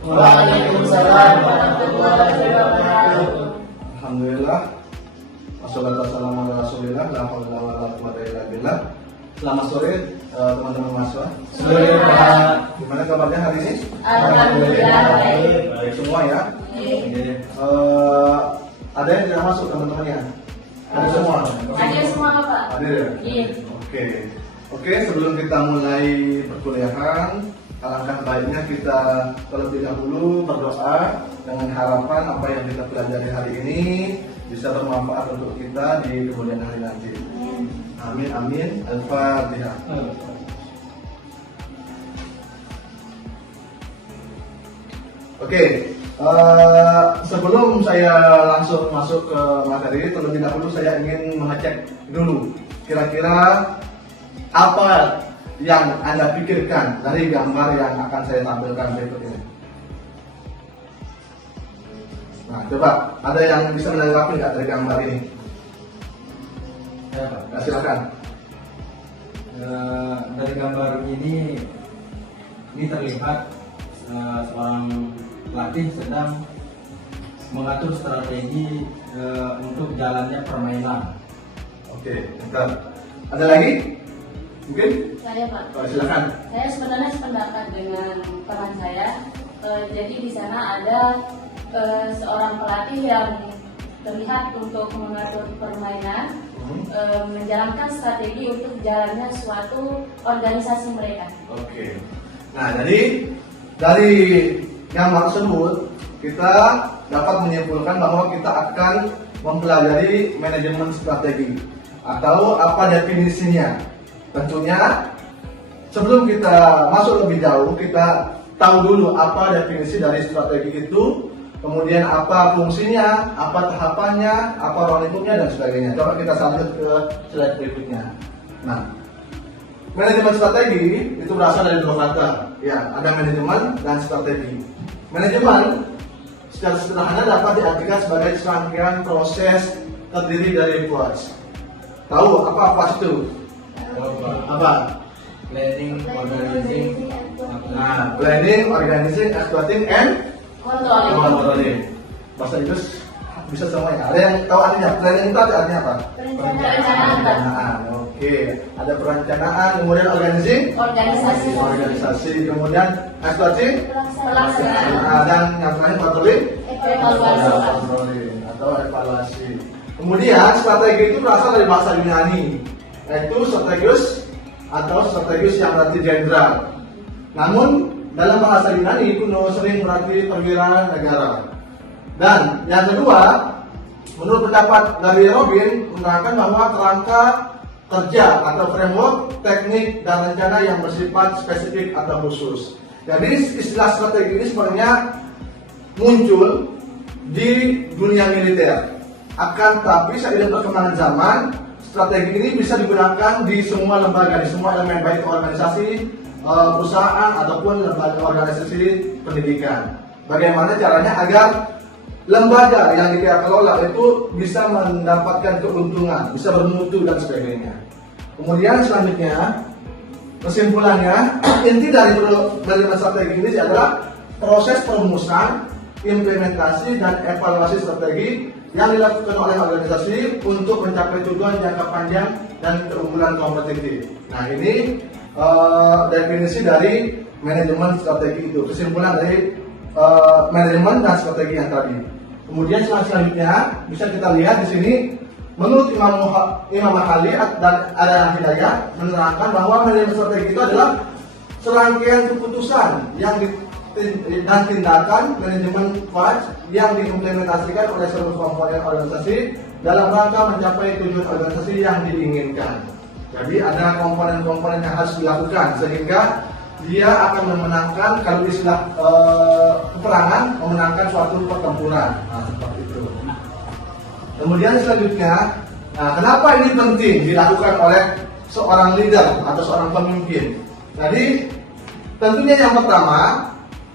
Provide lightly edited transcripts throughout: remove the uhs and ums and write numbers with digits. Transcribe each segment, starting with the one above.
Waalaikumsalam warahmatullahi wabarakatuh. Alhamdulillah. Wassalatu wassalamu ala Rasulillah. La haula wala quwwata illa billah. Selamat sore teman-teman mahasiswa. Sore, Pak. Gimana kabarnya hari ini? Alhamdulillah baik. Baik semua ya. Oke. Ada yang tidak masuk teman-temannya? Ada semua. Ada semua, Pak. Ada ya? Iya. Oke, sebelum kita mulai perkuliahan, alangkah baiknya kita terlebih dahulu berdoa dengan harapan apa yang kita pelajari hari ini bisa bermanfaat untuk kita di kemudian hari nanti. Amin amin. Al-Fatihah. Oke, sebelum saya langsung masuk ke materi, terlebih dahulu saya ingin mengecek dulu kira-kira apa yang Anda pikirkan dari gambar yang akan saya tampilkan berikut ini. Nah, coba ada yang bisa menanggapi nggak dari gambar ini? Ya, Pak. Nah, silakan. Dari gambar ini terlihat seorang pelatih sedang mengatur strategi untuk jalannya permainan. Oke, bentar. Ada lagi? Mungkin? Saya, Pak. Silakan. Saya sebenarnya sependapat dengan teman saya. Jadi di sana ada seorang pelatih yang terlihat untuk mengatur permainan, menjalankan strategi untuk jalannya suatu organisasi mereka. Oke. Nah, jadi dari gambar tersebut kita dapat menyimpulkan bahwa kita akan mempelajari manajemen strategi atau apa definisinya. Tentunya sebelum kita masuk lebih jauh, kita tahu dulu apa definisi dari strategi itu, kemudian apa fungsinya, apa tahapannya, apa ruang lingkupnya dan sebagainya. Coba kita lanjut ke slide berikutnya. Nah, manajemen strategi itu berasal dari dua kata. Ya, ada manajemen dan strategi. Manajemen secara sederhana dapat diartikan sebagai serangkaian proses terdiri dari POAS. Tahu apa POAS itu? Apa? Planning, organizing, Nah, planning, organizing, exploiting, and Kontrol. controlling. Bahasa Inggris bisa semuanya. Ada yang tahu artinya? Planning itu artinya apa? Perencanaan. Oke. Ada perencanaan, kemudian organizing, organisasi, kemudian exploiting, Pelaksanaan. dan yang terakhir controlling, Evaluasi. controlling atau evaluasi. Kemudian strategi itu berasal dari bahasa Yunani, yaitu strategus atau strategus yang berarti jenderal. Namun dalam bahasa Yunani kuno sering berarti perwira negara. Dan yang kedua, menurut pendapat dari Robin menerangkan bahwa kerangka kerja atau framework, teknik dan rencana yang bersifat spesifik atau khusus. Jadi istilah strategi ini sebenarnya muncul di dunia militer. Akan tapi seiring perkembangan zaman, strategi ini bisa digunakan di semua lembaga, di semua elemen, baik organisasi, perusahaan ataupun lembaga organisasi pendidikan. Bagaimana caranya agar lembaga yang kita kelola itu bisa mendapatkan keuntungan, bisa bermutu dan sebagainya. Kemudian selanjutnya, kesimpulannya, inti dari manajemen strategi ini adalah proses perumusan, implementasi dan evaluasi strategi yang dilakukan oleh organisasi untuk mencapai tujuan jangka panjang dan keunggulan kompetitif. Nah, ini definisi dari manajemen strategi itu, kesimpulan dari manajemen dan strategi yang tadi. Kemudian selanjutnya bisa kita lihat di sini, menurut Imam Mahali dan Ada Hidayah menerangkan bahwa manajemen strategi itu adalah serangkaian keputusan yang dan tindakan manajemen POAS yang diimplementasikan oleh seluruh komponen organisasi dalam rangka mencapai tujuan organisasi yang diinginkan. Jadi ada komponen-komponen yang harus dilakukan sehingga dia akan memenangkan, kalau istilah peperangan, memenangkan suatu pertempuran. Nah, seperti itu. Kemudian selanjutnya, kenapa ini penting dilakukan oleh seorang leader atau seorang pemimpin? Jadi tentunya yang pertama,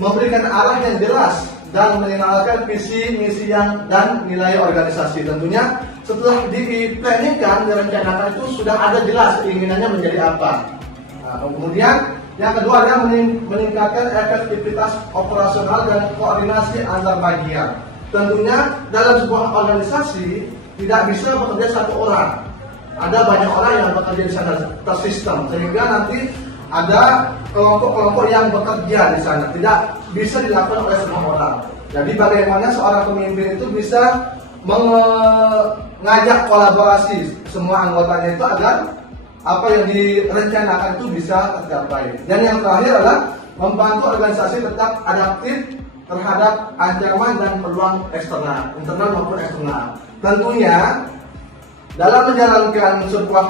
memberikan arah yang jelas dan mengenalkan visi, misi dan nilai organisasi. Tentunya setelah diplanningkan, direncanakan itu sudah ada jelas keinginannya menjadi apa. Nah, kemudian Yang kedua adalah meningkatkan efektivitas operasional dan koordinasi antar bagian. Tentunya dalam sebuah organisasi tidak bisa bekerja satu orang. Ada banyak orang yang bekerja di sana tersistem, sehingga nanti ada kelompok-kelompok yang bekerja di sana. Tidak bisa dilakukan oleh semua orang. Jadi bagaimana seorang pemimpin itu bisa mengajak kolaborasi semua anggotanya itu agar apa yang direncanakan itu bisa tercapai. Dan yang terakhir adalah membantu organisasi tetap adaptif terhadap ancaman dan peluang eksternal, internal maupun eksternal. Tentunya dalam menjalankan sebuah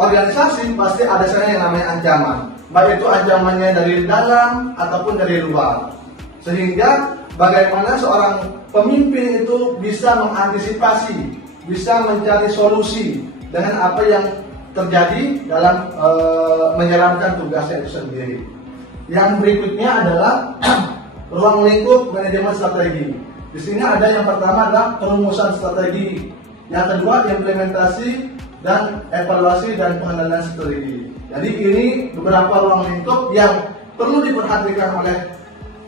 organisasi pasti ada saja yang namanya ancaman, baik itu ancamannya dari dalam ataupun dari luar. Sehingga bagaimana seorang pemimpin itu bisa mengantisipasi, bisa mencari solusi dengan apa yang terjadi dalam menjalankan tugasnya itu sendiri. Yang berikutnya adalah ruang lingkup manajemen strategi. Di sini ada yang pertama adalah perumusan strategi, yang kedua implementasi dan evaluasi dan pengendalian strategi. Jadi ini beberapa ruang lingkup yang perlu diperhatikan oleh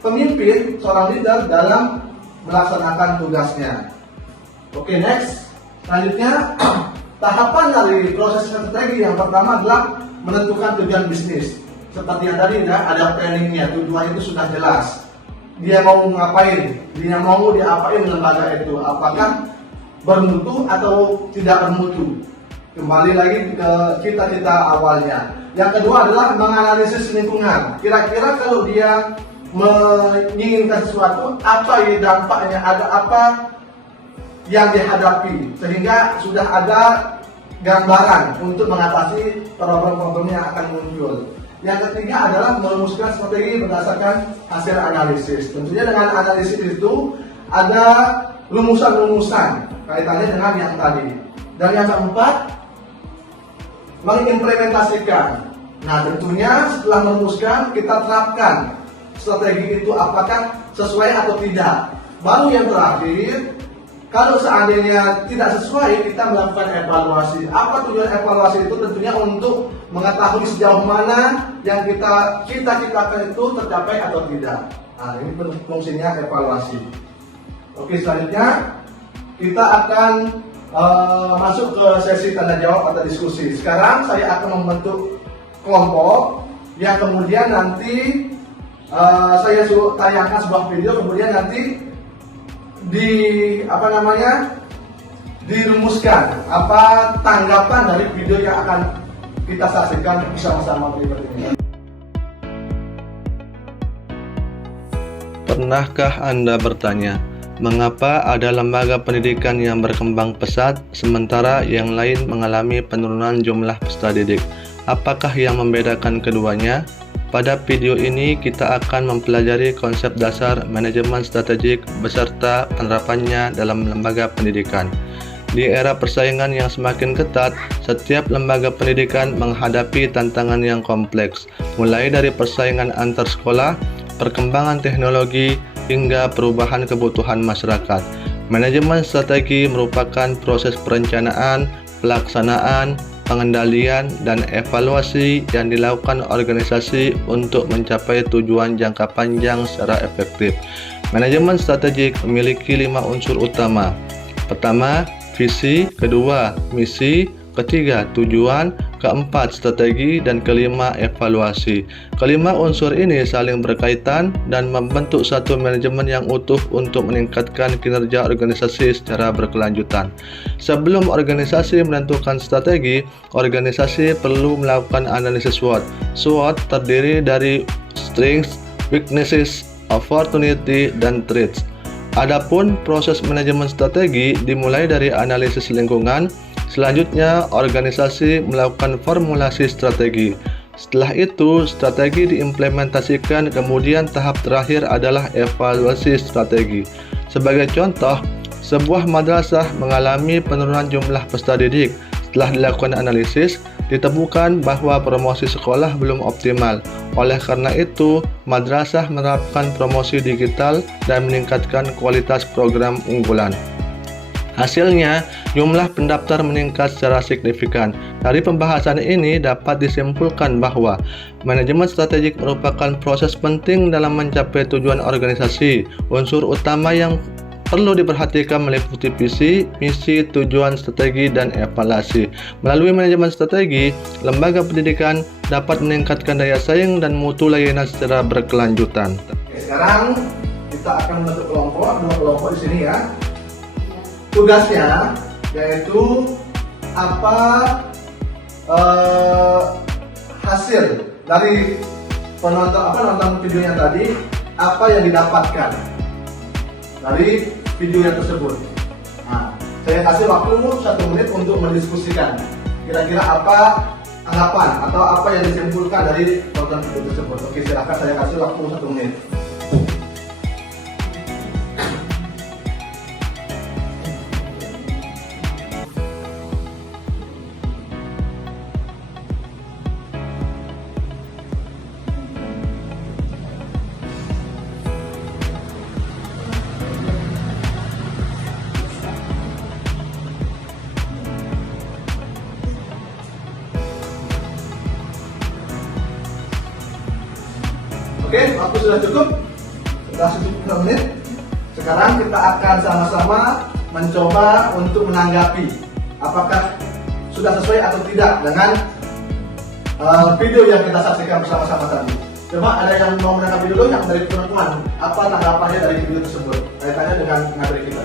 pemimpin, seorang leader dalam melaksanakan tugasnya. Oke, next. Selanjutnya, tahapan dari proses strategi yang pertama adalah menentukan tujuan bisnis. Seperti yang tadi ada planningnya, tujuan itu sudah jelas. Dia mau ngapain, dia mau diapain lembaga itu, apakah bermutu atau tidak bermutu. Kembali lagi ke cita-cita awalnya. Yang kedua adalah menganalisis lingkungan. Kira-kira kalau dia menginginkan sesuatu, apa dampaknya, ada apa yang dihadapi, sehingga sudah ada gambaran untuk mengatasi problem-problem yang akan muncul. Yang ketiga adalah merumuskan strategi berdasarkan hasil analisis. Tentunya dengan analisis itu ada rumusan-rumusan kaitannya dengan yang tadi. Dan yang keempat, mengimplementasikan. Nah, tentunya setelah merumuskan, kita terapkan strategi itu apakah sesuai atau tidak. Baru yang terakhir, kalau seandainya tidak sesuai, kita melakukan evaluasi. Apa tujuan evaluasi itu? Tentunya untuk mengetahui sejauh mana yang kita cita-citakan itu tercapai atau tidak. Nah, ini fungsinya evaluasi. Oke, selanjutnya kita akan masuk ke sesi tanya jawab atau diskusi. Sekarang saya akan membentuk kelompok yang kemudian nanti saya tayangkan sebuah video, kemudian nanti dirumuskan apa tanggapan dari video yang akan kita saksikan bersama-sama berikut ini. Pernahkah Anda bertanya, mengapa ada lembaga pendidikan yang berkembang pesat sementara yang lain mengalami penurunan jumlah peserta didik? Apakah yang membedakan keduanya? Pada video ini kita akan mempelajari konsep dasar manajemen strategik beserta penerapannya dalam lembaga pendidikan. Di era persaingan yang semakin ketat, setiap lembaga pendidikan menghadapi tantangan yang kompleks, mulai dari persaingan antar sekolah, perkembangan teknologi, hingga perubahan kebutuhan masyarakat. Manajemen strategi merupakan proses perencanaan, pelaksanaan, pengendalian, dan evaluasi yang dilakukan organisasi untuk mencapai tujuan jangka panjang secara efektif. Manajemen strategik memiliki 5 unsur utama. Pertama, visi, kedua, misi, ketiga, tujuan, keempat, strategi, dan kelima, evaluasi. Kelima unsur ini saling berkaitan dan membentuk satu manajemen yang utuh untuk meningkatkan kinerja organisasi secara berkelanjutan. Sebelum organisasi menentukan strategi, organisasi perlu melakukan analisis SWOT. SWOT terdiri dari strengths, weaknesses, opportunity, dan threats. Adapun proses manajemen strategi dimulai dari analisis lingkungan. Selanjutnya, organisasi melakukan formulasi strategi. Setelah itu, strategi diimplementasikan, kemudian tahap terakhir adalah evaluasi strategi. Sebagai contoh, sebuah madrasah mengalami penurunan jumlah peserta didik. Setelah dilakukan analisis, ditemukan bahwa promosi sekolah belum optimal. Oleh karena itu, madrasah menerapkan promosi digital dan meningkatkan kualitas program unggulan. Hasilnya, jumlah pendaftar meningkat secara signifikan Dari pembahasan ini dapat disimpulkan bahwa manajemen strategik merupakan proses penting dalam mencapai tujuan organisasi. Unsur utama yang perlu diperhatikan meliputi visi, misi, tujuan, strategi, dan evaluasi. Melalui manajemen strategi, lembaga pendidikan dapat meningkatkan daya saing dan mutu layanan secara berkelanjutan. Oke, sekarang kita akan membentuk kelompok, 2 kelompok di sini ya. Tugasnya yaitu apa hasil dari nonton videonya tadi, apa yang didapatkan dari videonya tersebut. Nah, saya kasih waktu 1 menit untuk mendiskusikan kira-kira apa anggapan atau apa yang disimpulkan dari nonton video tersebut. Oke, silakan, saya kasih waktu 1 menit. Oke, waktu sudah cukup. Sudah cukup 1 menit. Sekarang kita akan sama-sama mencoba untuk menanggapi apakah sudah sesuai atau tidak dengan video yang kita saksikan bersama-sama tadi. Coba ada yang mau menanggapi dulu, yang dari teman-teman, apa tanggapannya dari video tersebut kaitannya dengan materi kita?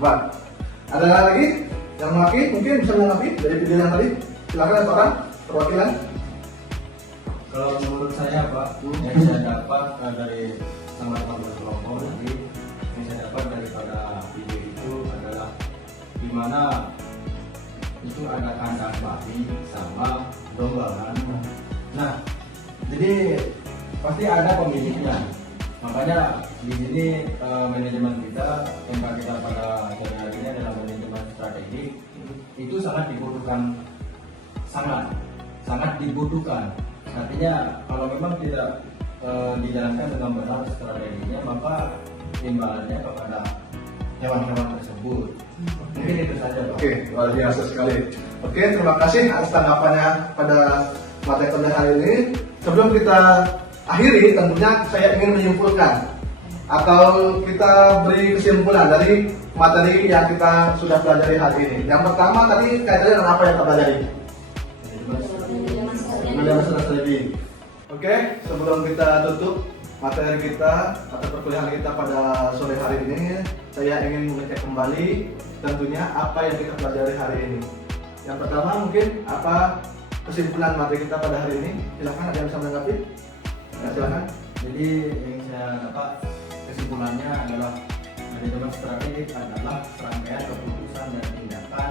Coba, ada lagi yang mewakili, mungkin bisa menanggapi dari video yang tadi? Silakan orang perwakilan. Kalau menurut saya Pak, yang saya dapat dari teman-teman berkelompok tadi, yang saya dapat daripada video itu adalah dimana itu ada kandang babi sama domba kan. Nah, jadi pasti ada pemiliknya. Makanya di sini manajemen kita, tempat kita pada hari ini adalah manajemen strategi. Itu sangat dibutuhkan, sangat dibutuhkan. Artinya kalau memang tidak dijalankan dengan benar strateginya, maka imbalannya kepada hewan-hewan tersebut. Mungkin itu saja Pak. Oke, luar biasa sekali. Oke, terima kasih atas tanggapannya pada materi pada hari ini. Sebelum kita akhiri, tentunya saya ingin menyimpulkan atau kita beri kesimpulan dari materi yang kita sudah pelajari hari ini. Yang pertama tadi kaitannya dengan apa yang kita pelajari? Manajemen strategi. Oke, sebelum kita tutup materi kita atau perkuliahan kita pada sore hari ini, saya ingin mengecek kembali tentunya apa yang kita pelajari hari ini. Yang pertama mungkin apa kesimpulan materi kita pada hari ini? Silakan, ada yang bisa menanggapi? Ya, silakan. Jadi yang saya dapat kesimpulannya adalah manajemen strategik adalah serangkaian keputusan dan tindakan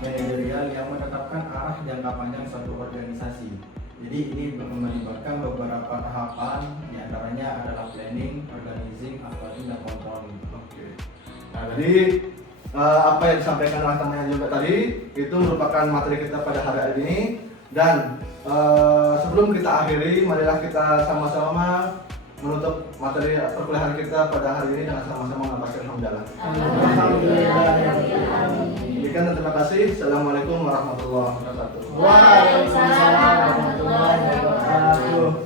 manajerial yang menetapkan arah jangka panjang suatu organisasi. Jadi ini melibatkan beberapa tahapan, diantaranya adalah planning, organizing, uploading, dan controlling. Oke. Nah, jadi apa yang disampaikan oleh temannya juga tadi itu merupakan materi kita pada hari ini. Dan sebelum kita akhiri, marilah kita sama-sama menutup materi perkuliahan kita pada hari ini dengan sama-sama mengabarkan alhamdulillah. Demikian dan terima kasih. Assalamualaikum warahmatullahi wabarakatuh. Waalaikumsalam warahmatullahi wabarakatuh.